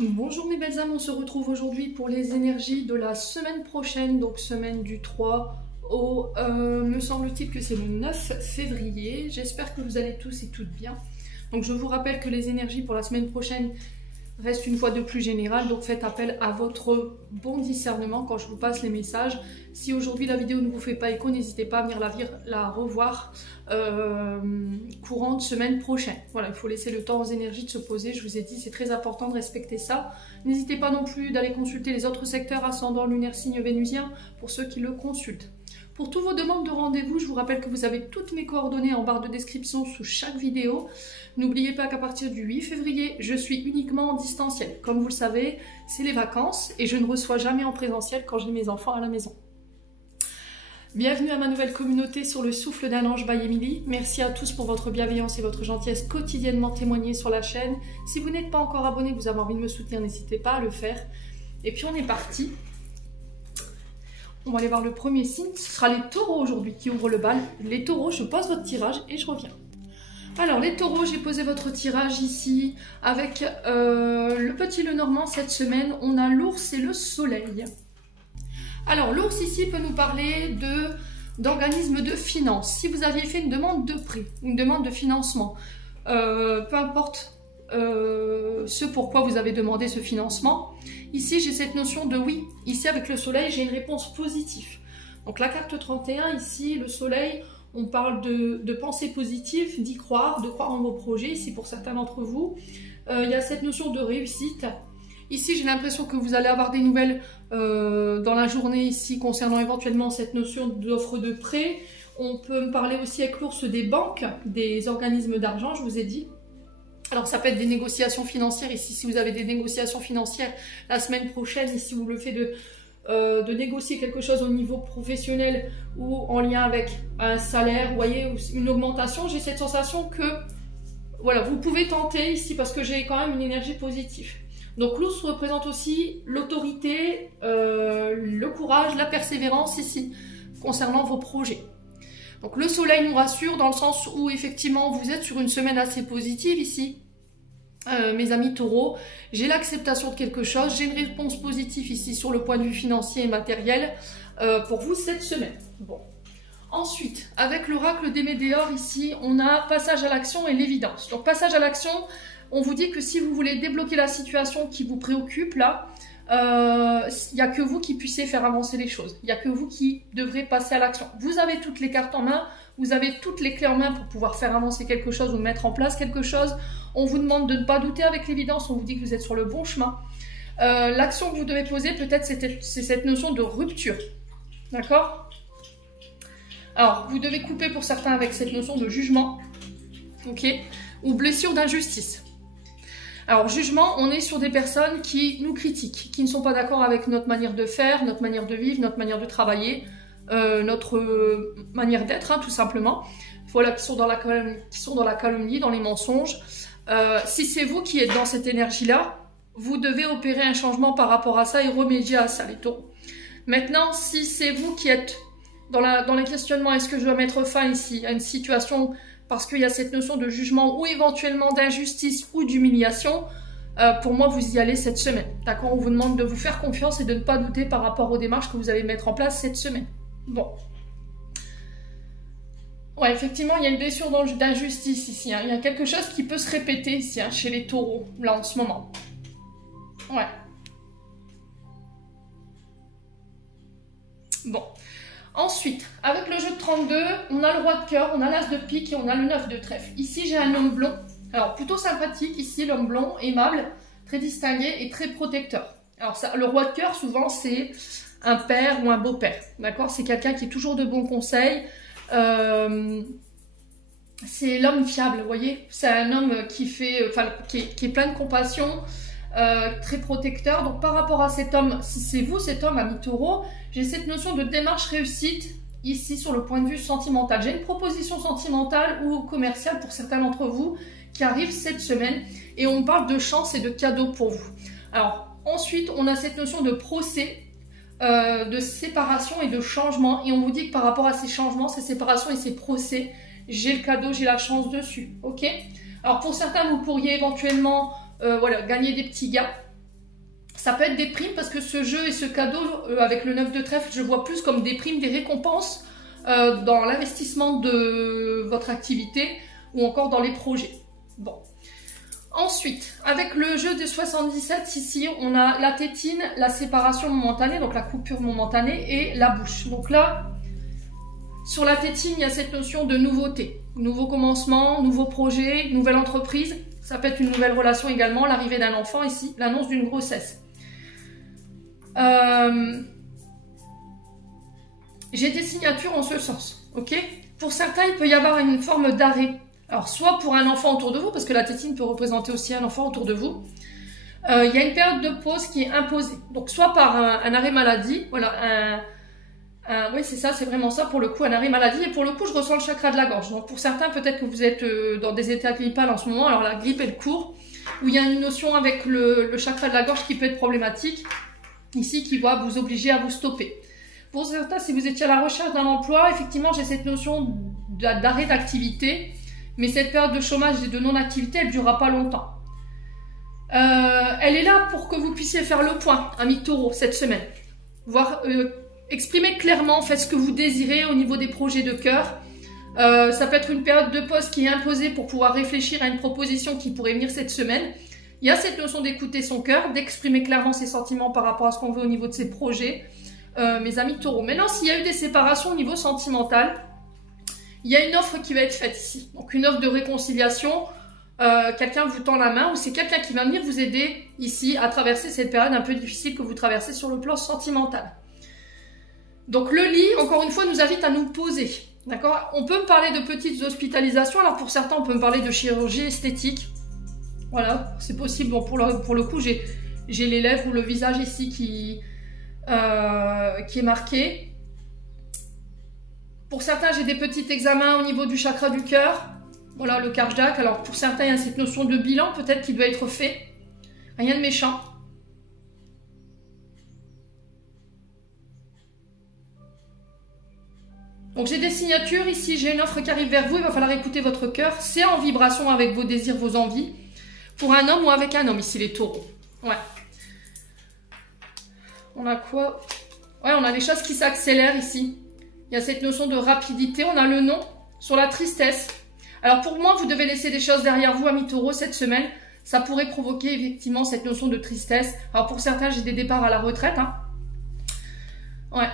Bonjour mes belles âmes, on se retrouve aujourd'hui pour les énergies de la semaine prochaine, donc semaine du 3 au, me semble-t-il que c'est le 9 février. J'espère que vous allez tous et toutes bien. Donc je vous rappelle que les énergies pour la semaine prochaine restent une fois de plus générales, donc faites appel à votre bon discernement quand je vous passe les messages. Si aujourd'hui la vidéo ne vous fait pas écho, n'hésitez pas à venir la revoir courante semaine prochaine. Voilà, il faut laisser le temps aux énergies de se poser, je vous ai dit, c'est très important de respecter ça. N'hésitez pas non plus d'aller consulter les autres secteurs ascendant, lunaire, signe vénusien pour ceux qui le consultent. Pour tous vos demandes de rendez-vous, je vous rappelle que vous avez toutes mes coordonnées en barre de description sous chaque vidéo. N'oubliez pas qu'à partir du 8 février, je suis uniquement en distanciel. Comme vous le savez, c'est les vacances et je ne reçois jamais en présentiel quand j'ai mes enfants à la maison. Bienvenue à ma nouvelle communauté sur le souffle d'un ange by Emily. Merci à tous pour votre bienveillance et votre gentillesse quotidiennement témoignée sur la chaîne. Si vous n'êtes pas encore abonné, que vous avez envie de me soutenir, n'hésitez pas à le faire. Et puis on est parti. On va aller voir le premier signe. Ce sera les taureaux aujourd'hui qui ouvrent le bal. Les taureaux, je pose votre tirage et je reviens. Alors les taureaux, j'ai posé votre tirage ici avec le petit Lenormand cette semaine. On a l'ours et le soleil. Alors l'ours ici peut nous parler d'organismes de finance. Si vous aviez fait une demande de prêt, une demande de financement, peu importe ce pourquoi vous avez demandé ce financement, ici j'ai cette notion de oui. Ici avec le soleil, j'ai une réponse positive. Donc la carte 31, ici le soleil, on parle de pensée positive, d'y croire, de croire en vos projets. Ici pour certains d'entre vous, il y a cette notion de réussite. Ici, j'ai l'impression que vous allez avoir des nouvelles dans la journée ici concernant éventuellement cette notion d'offre de prêt. On peut me parler aussi avec l'ours des banques, des organismes d'argent, je vous ai dit. Alors, ça peut être des négociations financières. Ici, si vous avez des négociations financières la semaine prochaine, ici, vous le faites de négocier quelque chose au niveau professionnel ou en lien avec un salaire, vous voyez, ou une augmentation, j'ai cette sensation que, voilà, vous pouvez tenter ici parce que j'ai quand même une énergie positive. Donc l'ours représente aussi l'autorité, le courage, la persévérance ici, concernant vos projets. Donc le soleil nous rassure dans le sens où effectivement vous êtes sur une semaine assez positive ici. Mes amis taureaux, j'ai l'acceptation de quelque chose, j'ai une réponse positive ici sur le point de vue financier et matériel pour vous cette semaine. Bon. Ensuite, avec l'oracle des Médéors ici, on a passage à l'action et l'évidence. Donc passage à l'action, on vous dit que si vous voulez débloquer la situation qui vous préoccupe là, il n'y a que vous qui puissiez faire avancer les choses. Il n'y a que vous qui devrez passer à l'action. Vous avez toutes les cartes en main, vous avez toutes les clés en main pour pouvoir faire avancer quelque chose ou mettre en place quelque chose. On vous demande de ne pas douter avec l'évidence, on vous dit que vous êtes sur le bon chemin. L'action que vous devez poser, peut-être c'est cette notion de rupture. D'accord ? Alors, vous devez couper pour certains avec cette notion de jugement, ok, ou blessure d'injustice. Alors, jugement, on est sur des personnes qui nous critiquent, qui ne sont pas d'accord avec notre manière de faire, notre manière de vivre, notre manière de travailler, notre manière d'être, hein, tout simplement. Voilà, qui sont dans la calomnie, dans les mensonges. Si c'est vous qui êtes dans cette énergie-là, vous devez opérer un changement par rapport à ça et remédier à ça, les taureaux. Maintenant, si c'est vous qui êtes dans les questionnements, est-ce que je dois mettre fin ici à une situation parce qu'il y a cette notion de jugement ou éventuellement d'injustice ou d'humiliation, pour moi, vous y allez cette semaine. D'accord ? On vous demande de vous faire confiance et de ne pas douter par rapport aux démarches que vous allez mettre en place cette semaine. Bon. Ouais, effectivement, il y a une blessure d'injustice ici. Hein. Il y a quelque chose qui peut se répéter ici, hein, chez les taureaux, là, en ce moment. Ouais. Bon. Ensuite, avec le jeu de 32, on a le roi de cœur, on a l'as de pique et on a le 9 de trèfle. Ici, j'ai un homme blond. Alors, plutôt sympathique, ici, l'homme blond, aimable, très distingué et très protecteur. Alors, ça, le roi de cœur, souvent, c'est un père ou un beau-père. D'accord ? C'est quelqu'un qui est toujours de bons conseils. C'est l'homme fiable, vous voyez ? C'est un homme qui est plein de compassion, très protecteur. Donc par rapport à cet homme, si c'est vous cet homme, ami taureau, j'ai cette notion de démarche réussite ici sur le point de vue sentimental. J'ai une proposition sentimentale ou commerciale pour certains d'entre vous qui arrive cette semaine et on parle de chance et de cadeaux pour vous. Alors ensuite on a cette notion de procès, de séparation et de changement et on vous dit que par rapport à ces changements, ces séparations et ces procès, j'ai le cadeau, j'ai la chance dessus, ok ? Alors pour certains vous pourriez éventuellement voilà, gagner des petits gains Ça peut être des primes parce que ce jeu et ce cadeau avec le 9 de trèfle, je vois plus comme des primes, des récompenses dans l'investissement de votre activité ou encore dans les projets. Bon. Ensuite, avec le jeu de 77, ici, on a la tétine, la séparation momentanée, donc la coupure momentanée et la bouche. Donc là, sur la tétine, il y a cette notion de nouveauté. Nouveau commencement, nouveau projet, nouvelle entreprise. Ça peut être une nouvelle relation également, l'arrivée d'un enfant ici, l'annonce d'une grossesse. J'ai des signatures en ce sens, ok? Pour certains, il peut y avoir une forme d'arrêt. Alors, soit pour un enfant autour de vous, parce que la tétine peut représenter aussi un enfant autour de vous. Il y a une période de pause qui est imposée. Donc, soit par un arrêt maladie, voilà, oui, c'est ça, c'est vraiment ça pour le coup, un arrêt maladie. Et pour le coup, je ressens le chakra de la gorge. Donc, pour certains, peut-être que vous êtes dans des états grippales en ce moment. Alors, la grippe est le cours, où il y a une notion avec le chakra de la gorge qui peut être problématique, ici, qui va vous obliger à vous stopper. Pour certains, si vous étiez à la recherche d'un emploi, effectivement, j'ai cette notion d'arrêt d'activité. Mais cette période de chômage et de non-activité, elle ne durera pas longtemps. Elle est là pour que vous puissiez faire le point, amis taureaux, cette semaine. Exprimer clairement, faites ce que vous désirez au niveau des projets de cœur. Ça peut être une période de pause qui est imposée pour pouvoir réfléchir à une proposition qui pourrait venir cette semaine. Il y a cette notion d'écouter son cœur, d'exprimer clairement ses sentiments par rapport à ce qu'on veut au niveau de ses projets. Mes amis taureaux. Maintenant, s'il y a eu des séparations au niveau sentimental, il y a une offre qui va être faite ici. Donc une offre de réconciliation, quelqu'un vous tend la main ou c'est quelqu'un qui va venir vous aider ici à traverser cette période un peu difficile que vous traversez sur le plan sentimental. Donc le lit, encore une fois, nous invite à nous poser. D'accord? On peut me parler de petites hospitalisations. Alors pour certains, on peut me parler de chirurgie esthétique. Voilà, c'est possible. Bon, pour le coup, j'ai les lèvres ou le visage ici qui est marqué. Pour certains, j'ai des petits examens au niveau du chakra du cœur. Voilà, le cardiaque. Alors, pour certains, il y a cette notion de bilan, peut-être, qui doit être fait. Rien de méchant. Donc, j'ai des signatures. Ici, j'ai une offre qui arrive vers vous. Il va falloir écouter votre cœur. C'est en vibration avec vos désirs, vos envies. Pour un homme ou avec un homme, ici, les taureaux. Ouais. On a quoi? Ouais, on a des choses qui s'accélèrent ici. Il y a cette notion de rapidité. On a le nom sur la tristesse. Alors pour moi, vous devez laisser des choses derrière vous, amis taureaux, cette semaine. Ça pourrait provoquer effectivement cette notion de tristesse. Alors pour certains, j'ai des départs à la retraite. Hein. Ouais.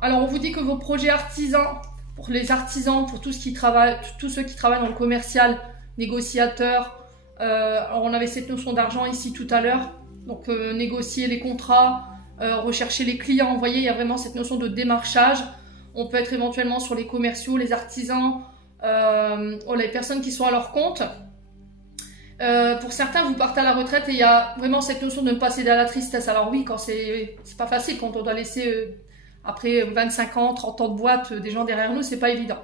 Alors on vous dit que vos projets artisans, pour les artisans, pour tous ceux qui travaillent dans le commercial, négociateurs. Alors on avait cette notion d'argent ici tout à l'heure. Donc négocier les contrats, rechercher les clients. Vous voyez, il y a vraiment cette notion de démarchage. On peut être éventuellement sur les commerciaux, les artisans, les personnes qui sont à leur compte. Pour certains, vous partez à la retraite et il y a vraiment cette notion de ne pas céder à la tristesse. Alors oui, quand c'est pas facile, quand on doit laisser après 25 ans, 30 ans de boîte, des gens derrière nous, c'est pas évident.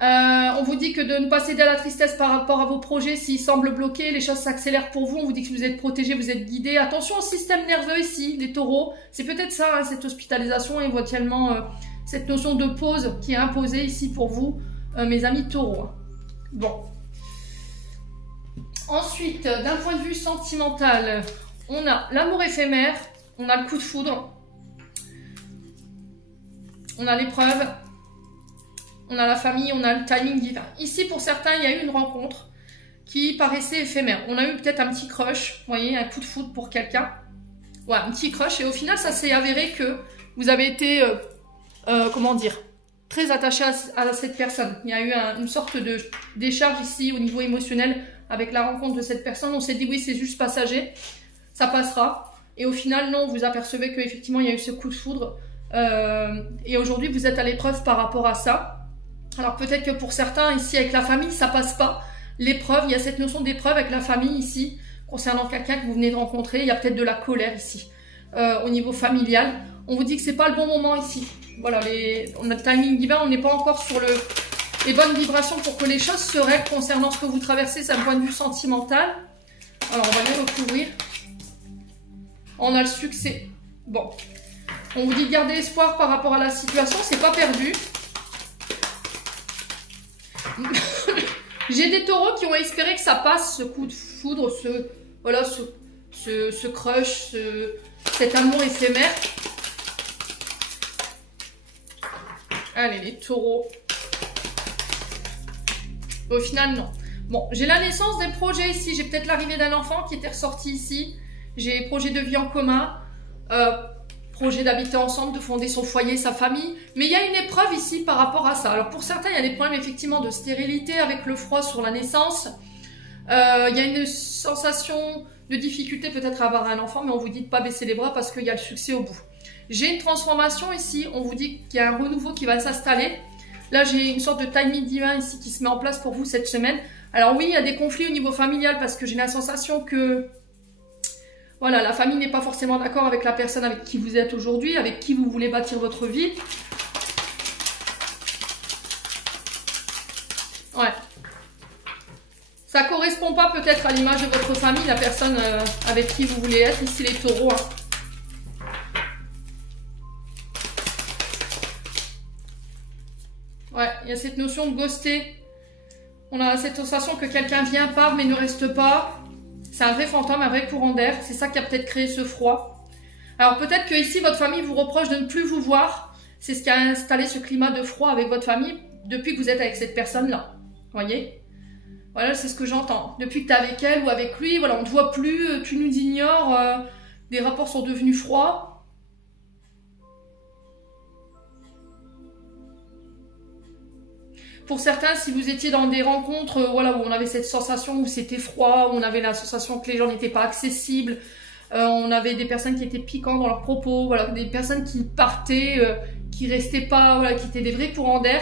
On vous dit que de ne pas céder à la tristesse par rapport à vos projets, s'ils semblent bloqués, les choses s'accélèrent pour vous. On vous dit que vous êtes protégé, vous êtes guidé. Attention au système nerveux ici, les taureaux. C'est peut-être ça, hein, cette hospitalisation, éventuellement cette notion de pause qui est imposée ici pour vous, mes amis taureaux. Bon. Ensuite, d'un point de vue sentimental, on a l'amour éphémère, on a le coup de foudre, on a l'épreuve, on a la famille, on a le timing divin. Ici, pour certains, il y a eu une rencontre qui paraissait éphémère. On a eu peut-être un petit crush, vous voyez, un coup de foudre pour quelqu'un. Ouais, un petit crush. Et au final, ça s'est avéré que vous avez été, comment dire, très attaché à cette personne. Il y a eu une sorte de décharge ici au niveau émotionnel avec la rencontre de cette personne. On s'est dit, oui, c'est juste passager, ça passera. Et au final, non, vous apercevez qu'effectivement, il y a eu ce coup de foudre. Et aujourd'hui, vous êtes à l'épreuve par rapport à ça. Alors peut-être que pour certains, ici, avec la famille, ça passe pas. L'épreuve, il y a cette notion d'épreuve avec la famille ici, concernant quelqu'un que vous venez de rencontrer. Il y a peut-être de la colère ici, au niveau familial. On vous dit que c'est pas le bon moment ici. Voilà, on a le timing divin, on n'est pas encore sur les bonnes vibrations pour que les choses se règlent concernant ce que vous traversez, d'un point de vue sentimental. Alors, on va les recouvrir. On a le succès. Bon. On vous dit de garder espoir par rapport à la situation, c'est pas perdu. J'ai des taureaux qui ont espéré que ça passe, ce coup de foudre, ce crush, cet amour éphémère. Allez, les taureaux. Au final, non. Bon, j'ai la naissance des projets ici. J'ai peut-être l'arrivée d'un enfant qui était ressorti ici. J'ai projet de vie en commun. Projet d'habiter ensemble, de fonder son foyer, sa famille. Mais il y a une épreuve ici par rapport à ça. Alors pour certains, il y a des problèmes effectivement de stérilité avec le froid sur la naissance. Il y a une sensation de difficulté peut-être à avoir un enfant, mais on vous dit de pas baisser les bras parce qu'il y a le succès au bout. J'ai une transformation ici. On vous dit qu'il y a un renouveau qui va s'installer. Là, j'ai une sorte de timing divin ici qui se met en place pour vous cette semaine. Alors oui, il y a des conflits au niveau familial parce que j'ai la sensation que... Voilà, la famille n'est pas forcément d'accord avec la personne avec qui vous êtes aujourd'hui, avec qui vous voulez bâtir votre vie. Ouais. Ça correspond pas peut-être à l'image de votre famille, la personne avec qui vous voulez être. Ici, les taureaux. Hein. Ouais, il y a cette notion de ghoster. On a cette sensation que quelqu'un vient, part, mais ne reste pas. C'est un vrai fantôme, un vrai courant d'air. C'est ça qui a peut-être créé ce froid. Alors peut-être que ici, votre famille vous reproche de ne plus vous voir. C'est ce qui a installé ce climat de froid avec votre famille depuis que vous êtes avec cette personne-là. Voyez? Voilà, c'est ce que j'entends. Depuis que tu es avec elle ou avec lui, voilà, on ne te voit plus, tu nous ignores, les rapports sont devenus froids. Pour certains, si vous étiez dans des rencontres voilà, où on avait cette sensation où c'était froid, où on avait la sensation que les gens n'étaient pas accessibles, on avait des personnes qui étaient piquantes dans leurs propos, voilà, des personnes qui partaient, qui restaient pas, voilà, qui étaient des vrais courants d'air.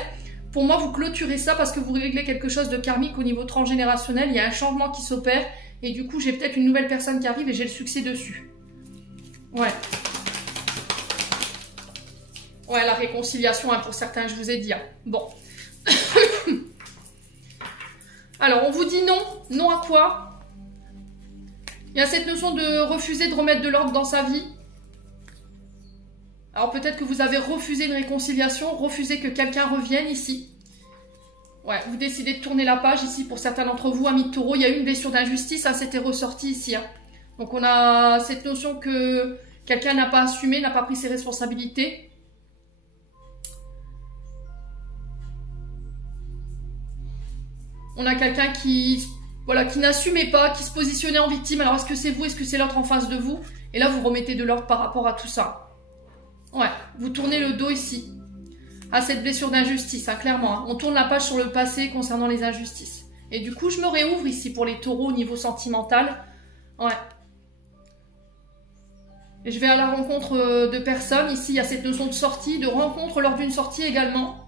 Pour moi, vous clôturez ça parce que vous réglez quelque chose de karmique au niveau transgénérationnel. Il y a un changement qui s'opère et du coup, j'ai peut-être une nouvelle personne qui arrive et j'ai le succès dessus. Ouais. Ouais, la réconciliation, hein, pour certains, je vous ai dit. Hein. Bon. Alors, on vous dit non. Non à quoi? Il y a cette notion de refuser de remettre de l'ordre dans sa vie. Alors, peut-être que vous avez refusé une réconciliation, refusé que quelqu'un revienne ici. Ouais, vous décidez de tourner la page ici pour certains d'entre vous, amis de taureau. Il y a eu une blessure d'injustice, hein, c'était ressorti ici. Hein. Donc, on a cette notion que quelqu'un n'a pas assumé, n'a pas pris ses responsabilités. On a quelqu'un qui, voilà, qui n'assumait pas, qui se positionnait en victime. Alors, est-ce que c'est vous, est-ce que c'est l'autre en face de vous? Et là, vous remettez de l'ordre par rapport à tout ça. Ouais, vous tournez le dos ici, à cette blessure d'injustice, hein, clairement. Hein. On tourne la page sur le passé concernant les injustices. Et du coup, je me réouvre ici pour les taureaux au niveau sentimental. Ouais. Et je vais à la rencontre de personnes. Ici, il y a cette notion de sortie, de rencontre lors d'une sortie également.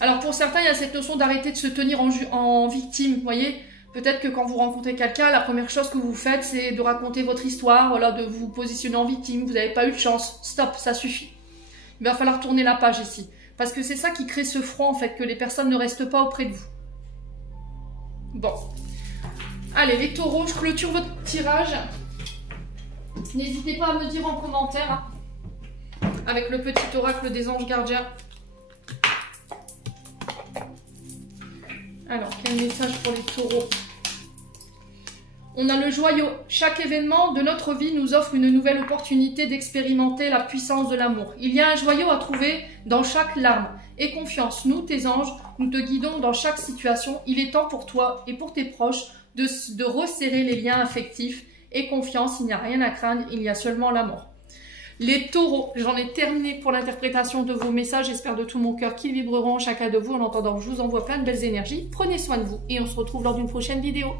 Alors pour certains, il y a cette notion d'arrêter de se tenir en victime, vous voyez. Peut-être que quand vous rencontrez quelqu'un, la première chose que vous faites, c'est de raconter votre histoire, voilà, de vous positionner en victime, vous n'avez pas eu de chance. Stop, ça suffit. Il va falloir tourner la page ici. Parce que c'est ça qui crée ce froid, en fait, que les personnes ne restent pas auprès de vous. Bon. Allez, les taureaux, je clôture votre tirage. N'hésitez pas à me dire en commentaire, hein, avec le petit oracle des anges gardiens. Alors, quel message pour les taureaux? On a le joyau. Chaque événement de notre vie nous offre une nouvelle opportunité d'expérimenter la puissance de l'amour. Il y a un joyau à trouver dans chaque larme. Aie confiance, nous, tes anges, nous te guidons dans chaque situation. Il est temps pour toi et pour tes proches de resserrer les liens affectifs. Aie confiance, il n'y a rien à craindre, il y a seulement l'amour. Les taureaux, j'en ai terminé pour l'interprétation de vos messages. J'espère de tout mon cœur qu'ils vibreront chacun de vous. En attendant, je vous envoie plein de belles énergies. Prenez soin de vous et on se retrouve lors d'une prochaine vidéo.